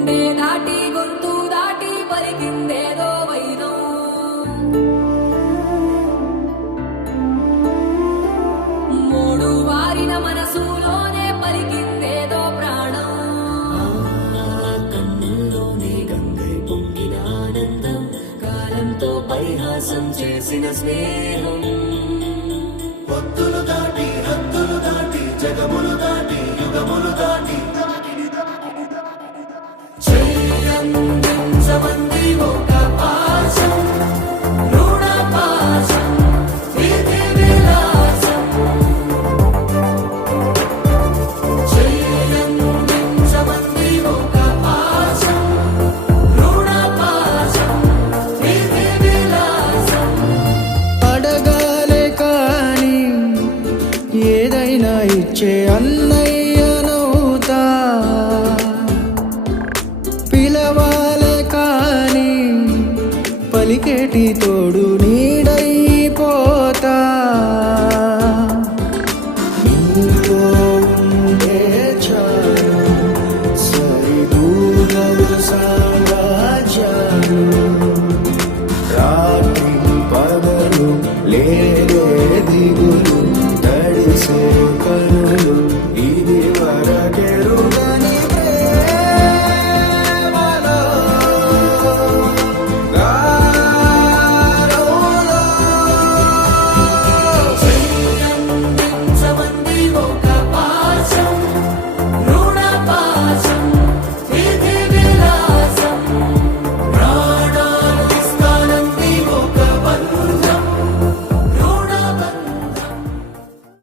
గుండె దాటి గొంతు దాటి పలికిందేదో వైనం మూడు వారిన మనసులోనే పలికిందేదో ప్రాణం కన్నుల్లోనే గంగై పొంగిన ఆనందం కాలంతో పరిహాసం చేసిన స్నేహం భక్తులు దాటి హద్దులు దాటి జగములు దాటి యుగములు దాటి చెయ్యందించమంది ఒక పాశం రుణ పాశం విధి విలాసం చెయ్యందించమంది ఒక పాశం రుణ పాశం విధి విలాసం అడగాలే కాని ఏదైనా ఇచ్చే అన్నయ్యనవుతా పిలవాలే కాని పలికేటి